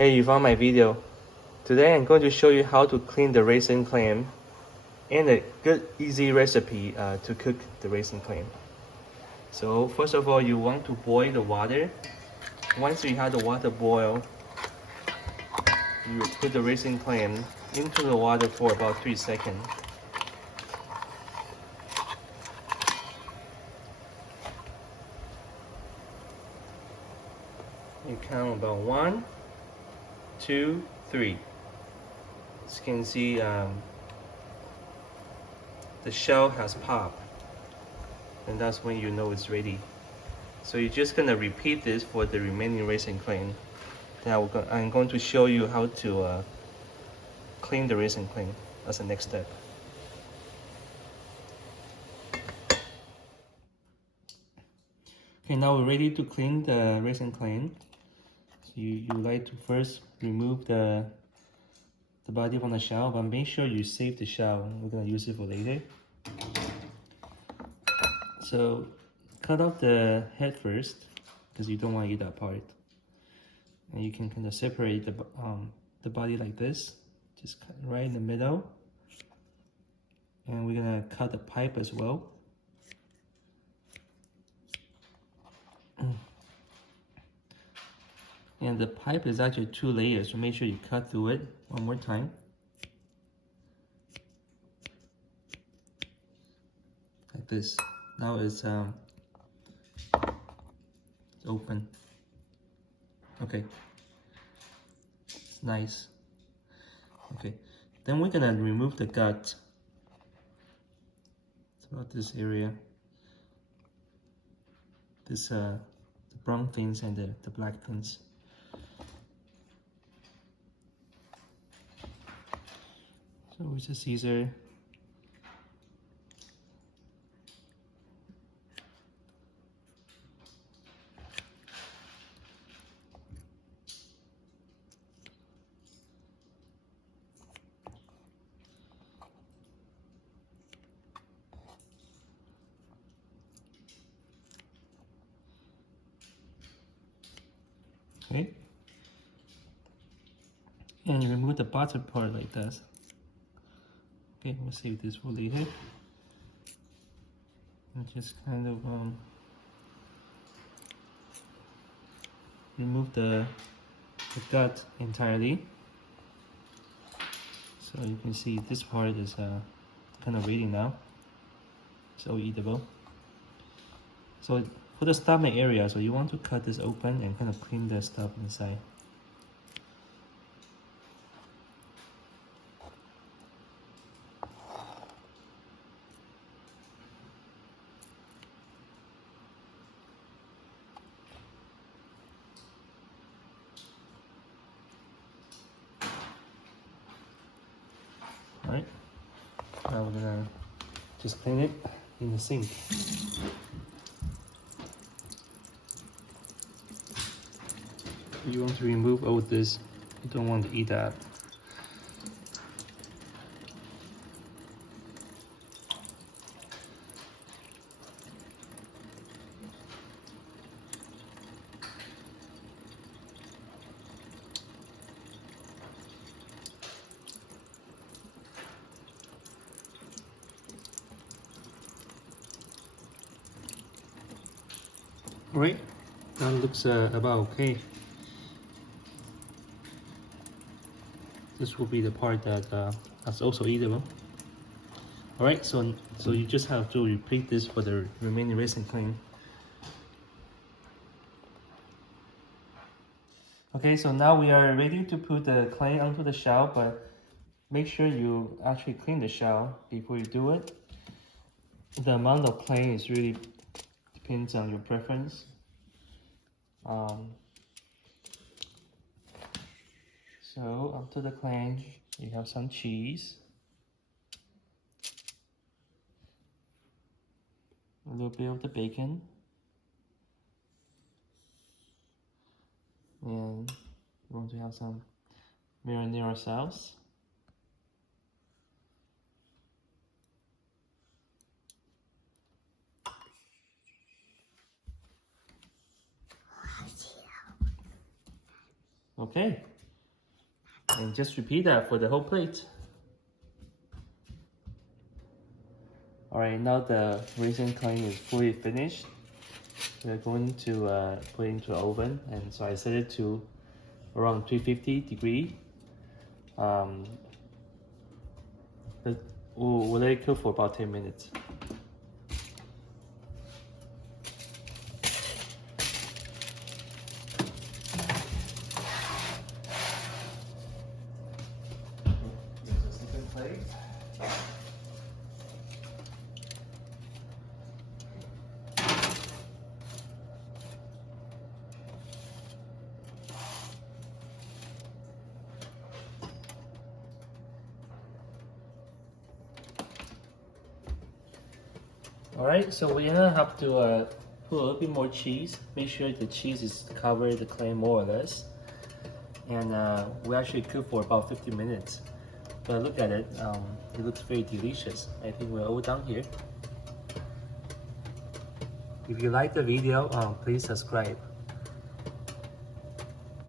Hey, you found my video. Today I'm going to show you how to clean the raisin clam and a good easy recipe to cook the raisin clam. So first of all, you want to boil the water. Once you have the water boil, you put the raisin clam into the water for about 3 seconds. You count about 1, 2, 3. As you can see, the shell has popped, and that's when you know it's ready. So you're just gonna repeat this for the remaining raisin clam. Now I'm going to show you how to clean the raisin clam as the next step. Okay, now we're ready to clean the raisin clam. So you like to first remove the body from the shell, but make sure you save the shell. We're gonna use it for later. So cut off the head first, because you don't want to eat that part. And you can kind of separate the body like this, just cut right in the middle. And we're gonna cut the pipe as well. And the pipe is actually 2 layers, so make sure you cut through it one more time. Like this. Now it's open. Okay. It's nice. Okay. Then we're gonna remove the gut. It's about this area. This the brown things and the black things. So with a scissor, okay, and you remove the bottom part like this. Okay, we'll save this for later. And just kind of remove the gut entirely. So you can see this part is kind of ready now. So eatable. So for the stomach area, so you want to cut this open and kind of clean the stuff inside. Alright, now we're gonna just clean it in the sink. You want to remove all this, you don't want to eat that. Alright, that looks about okay. This will be the part that's also eatable. Alright, so you just have to repeat this for the remaining raisin clam. Okay, so now we are ready to put the clay onto the shell, but make sure you actually clean the shell before you do it. The amount of clay is really depends on your preference. So onto the clam, you have some cheese, a little bit of the bacon, and you want to have some marinara sauce. Okay, And just repeat that for the whole plate. Alright, now the raisin clam is fully finished. We're going to put it into the oven, and so I set it to around 350 degree. We'll let it cook for about 10 minutes. Here's the second plate. Alright, so we're gonna have to put a little bit more cheese. Make sure the cheese is covered the clam more or less. And we actually cook for about 50 minutes. But look at it, it looks very delicious. I think we're all done here. If you like the video, please subscribe.